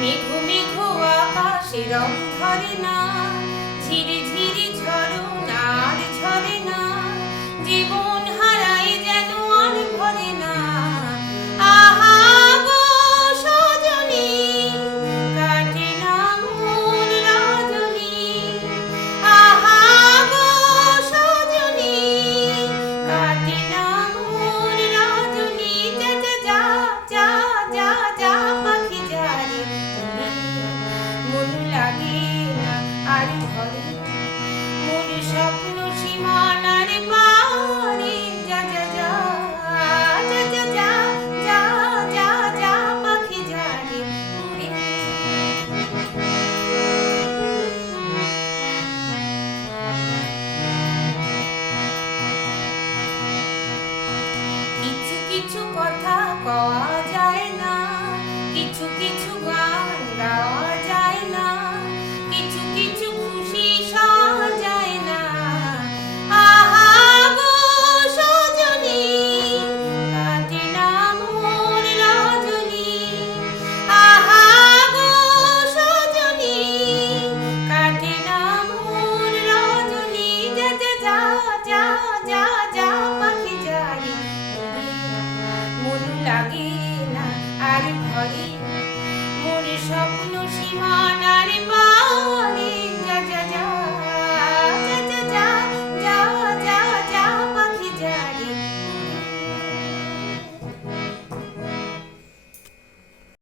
মেঘ মেঘ আকাশে রং ধরে না, ঝিরি ঝিরি ঝরনা আর ঝরে না, জীবন হারায় যেন আর ভরে না। আহা গো সজনী, কাটে না মোর রজনী। আহা গো সজনী, কাটে না মোর রজনী। যা যা যা যা যা পাখি যা রে উড়ে, মন লাগে না আর ঘরে, মোর স্বপ্ন সীমানার পারে। যা যা যা যা যা যা যা যা যা পাখি যা রে উড়ে। কিছু কিছু কথা কওয়া যায় না, কিছু কিছু গান গাওয়া যায় না, কিছু কিছু খুশি সওয়া যায় না। আহা গো সজনী, কাটে না মোর রজনী। আহা গো সজনী, কাটে না মোর রজনী। যা যা যা যা যা যা পাখি যা রে উড়ে, মন লাগে না আর ঘরে, মোর স্বপ্ন সীমানা